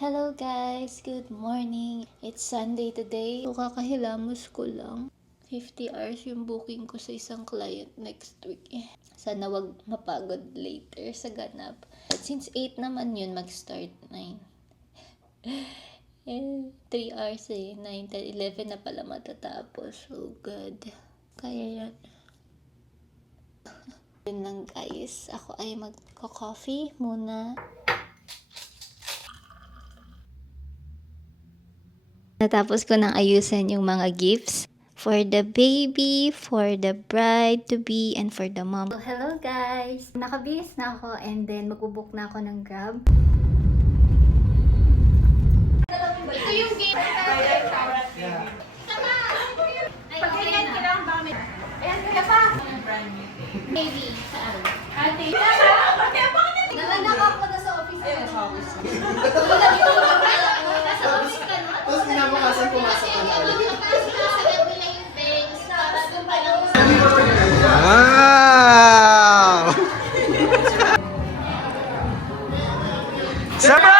Hello guys! Good morning! It's Sunday today. So, kakahilamos ko lang. 50 hours yung booking ko sa isang client next week. Sana wag mapagod later sa ganap. But since 8 naman yun, mag-start 9. 3 hours 9, 10, 11 na pala matatapos. So good. Kaya yan. Yun lang guys. Ako ay magko-coffee muna. Natapos ko nang ayusin yung mga gifts for the baby, for the bride-to-be, and for the mom. So, hello guys! Nakabihis na ako and then magbubook na ako ng Grab. Ito yung game. Pagkailan ka lang ba kami? Ayan, kaya pa. Baby, saan? Ate. Nalanakap ko na sa office. Ayun, sa office. Sa office ka na? Tapos kinabukasan pumasok ka na ulit. Wow! Surprise!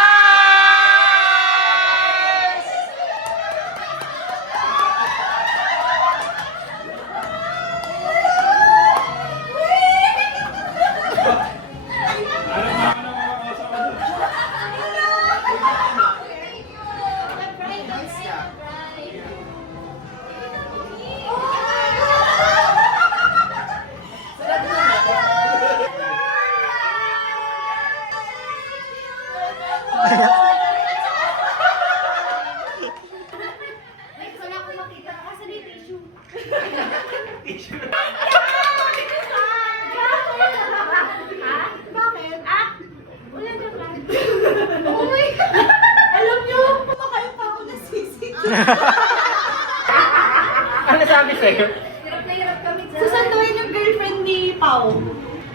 Ano sabi sa'yo? Hirap na hirap kami. Susanduin yung girlfriend ni Pao.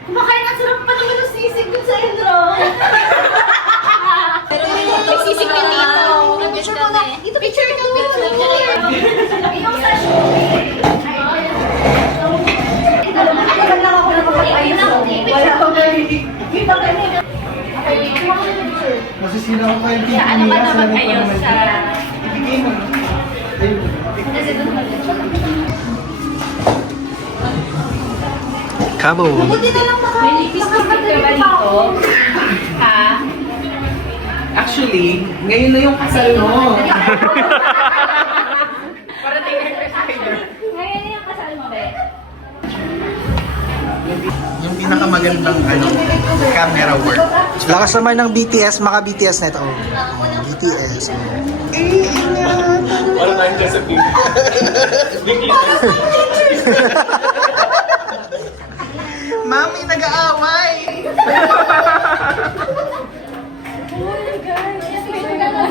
Kumakain ang sarap pa naman ng sisig dun sa intro. May sisig din dito. Picture ko na. Ito picture ko. Yung sa show. Alam lang ako na kapag-ayos ko. Wala akong narinig. Kita ka nila. Masisira ko pa yung TV Ano ba niya. naman ayos sa... Ibigay mo. Kabo. Buti na lang May lipstick ka ba dito? Ha? Actually, ngayon na yung kasal mo. Para tingnan ka spider. Ngayon yung kasal mo, Be. Yung pinakamagandang camera work. Lakas naman ng BTS, maka BTS na ito. Oh. BTS. Parang nandiyan sa TV. Mami, nag-aaway! Oh my God! Yes, picture ka lang.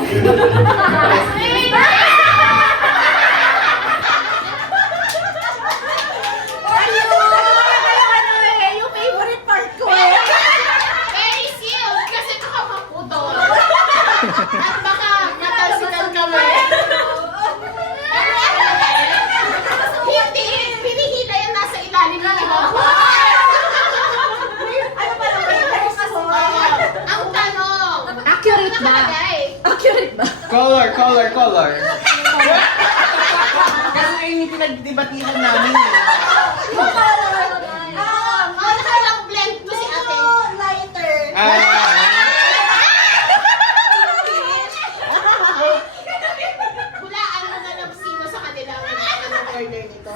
Yung favorite part ko eh. Very sealed kasi baka maputol. At baka matalsikan kami. Hindi, pinihila yung nasa ilalim ng Ano pa lang Ang tanong, Accurate ba? nakalagay. Accurate ba? Color. Kasi yun yung pinagdebatihan namin. Nakalang blend to si ate. Lighter. Hulaan mo na lang sino sa kanila ang order nito.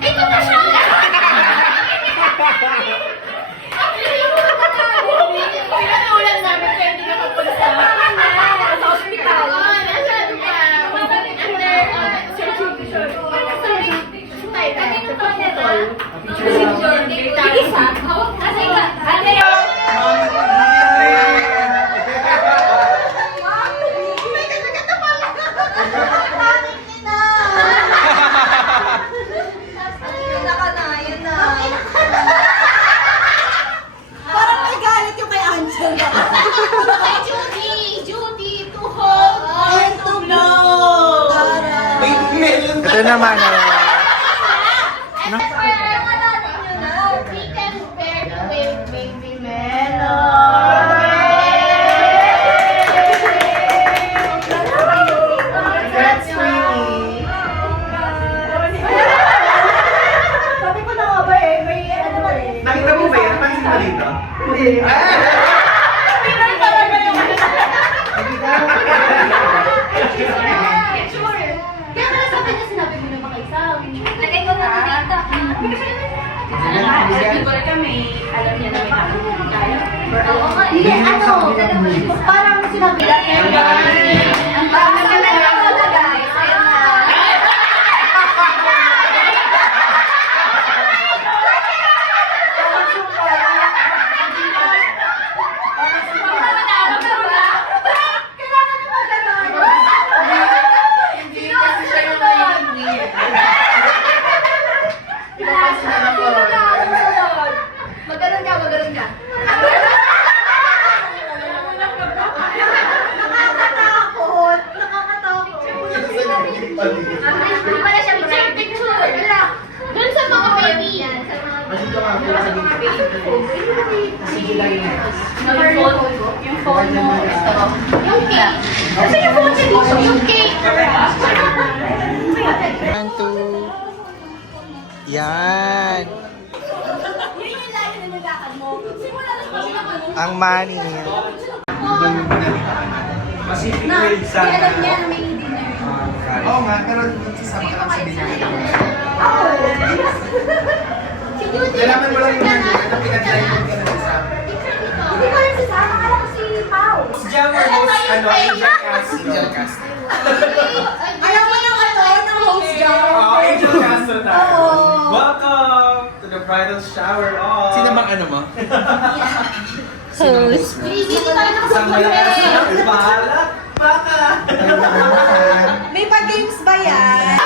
Ito na siya! Pinatulan namin kaya hindi nakapunta. Sa hospital. Nasaan pa? Under, searching. naman. Oh. Ano? We can bear the wave, baby melon. Congrats, Queenie. Sabi ko na nga ba eh, may ano ba eh. Nakita mo ba yan? Pansin mo dito? Hindi. Pinay talaga yung Kaya pala sabi niya sinabi mo na ba kay Sam? Lagay ko muna dito. Hindi kami, alam niya na may nakakaya. Oo nga. Hindi, ano, parang sinabi lang Ang baka na lang ako guys. Ayun na. Maganon ka, maganon ka. nakakatakot. Nakakatakot. Hindi pala siya picture, picture. Wala. Doon sa mga baby yan. Sa mga Yung phone mo, ito. yung cake. Kasi yung phone niya dito, yung cake. 1, 2. Yan. Ang money. Pacific Rail sa... Alam niya na may dinner. Oo nga, pero sasama ka lang sa dinner. Si Judy. Kailangan mo lang yung money. Ano pinag-drive ka na sa... Hindi ko rin si Sam. Akala ko si Pao. Jammer host, ano, Angel Castro. Angel Castro. Alam mo yung ano, ng host dyan. Oh, Angel Castro tayo. Welcome to the bridal shower of... Sino bang ano mo? Host. Hindi tayo Isang malakas nakasapag. na bahala. Baka! May pa-games ba yan?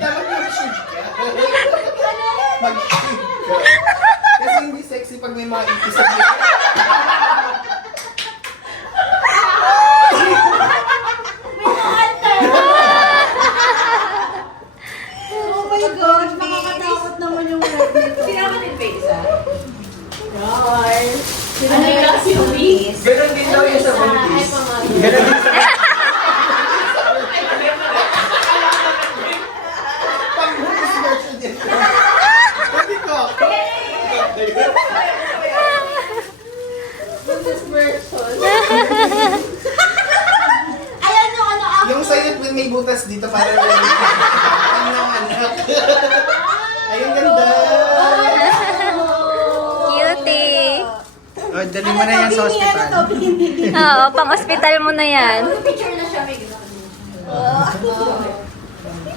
Dapat mag-shoot ka. Mag-shoot ka. Kasi hindi sexy pag may mga ipis sa gilid. Oh my God, nakakatakot naman yung word nito. Sinama din face ah. Guys. Ano kasi yung wings? Ganon din daw yung sa buntis. Ganon din sa... Pang-bonus version din. Pwede ko. Ayan yung ano, Yung sa'yo may butas dito para lang. Ang anak. Ayun, ganda. Cutie. Oh, dali mo na yan sa hospital. Oo, pang-hospital mo na yan. Picture na siya, may gano'n.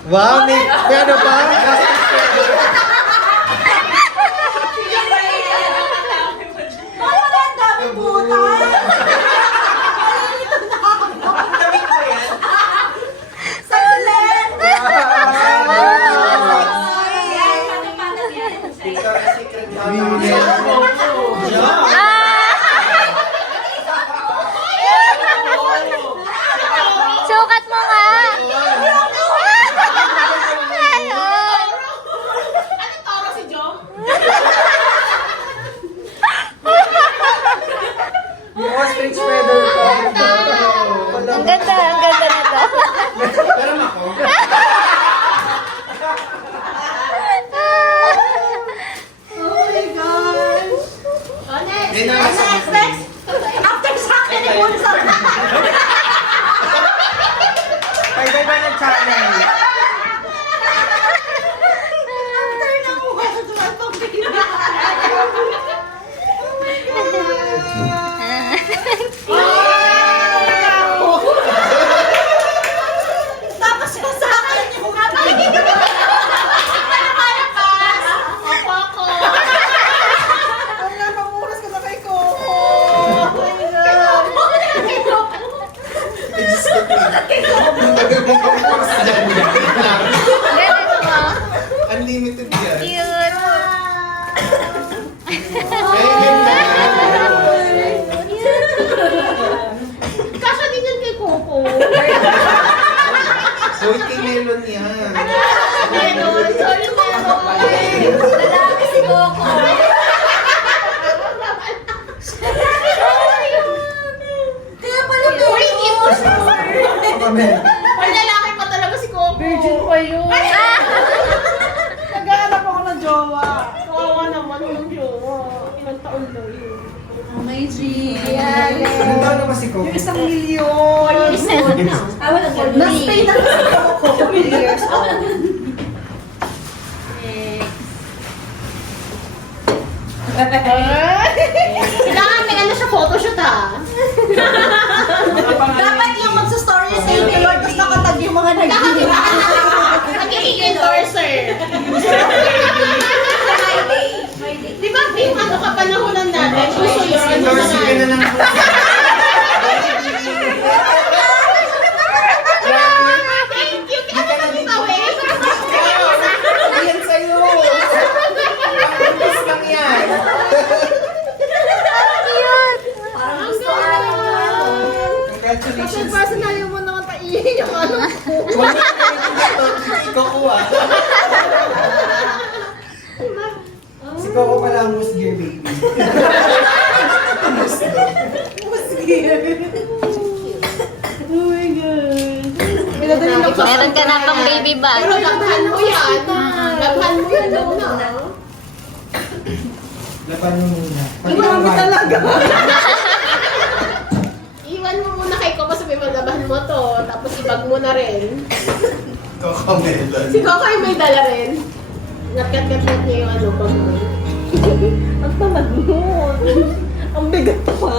Wow, may ano pa? Ay, ang dami butas! Malilito na ako. Saglit! Sukat mo nga! Ayun! Uy, kay Melon yan. Meron. Sorry, meron. Lalaki si Coco. Kaya pala Ay, lalaki pa talaga si Coco. Virgin pa yun. Naghahanap ako ng jowa. Kawawa naman yung jowa. Ilang taon na yun. Amazing. Anong taon na ba si Coco? Yung 1 milyon. Na-stay na kasi Coco. 2 years old. Kailangan may ano siya, photoshoot ha. Dapat yung magsa-story sa inyo, Lord, tapos nakatag yung mga nag-iingat. Nagiging endorser. Di ba, yung ano kapanahonan natin, gusto yun. Endorse ka na lang. Thank you. Ano ka gawin? Ayan sa'yo. Endorse lang yan. Parang gusto araw. Congratulations. Kasi ayaw mo naman taihin yung ano. Wala ka si Coco ah. Si Coco pala ang most gear baby. Oh my God. Pinadali lang sa Meron ka na pang baby bag. Pero labhan mo yan. Labhan mo yan daw na. Laban mo muna. Marami talaga. Iwan mo muna kay Coco, sabi mo, laban mo to. Tapos ibag mo na rin. Coco Melon. Si Coco ay may dala rin. Ngat-ngat-ngat niya yung ano, bag mo. Ang tamad mo. Ang bigat pa.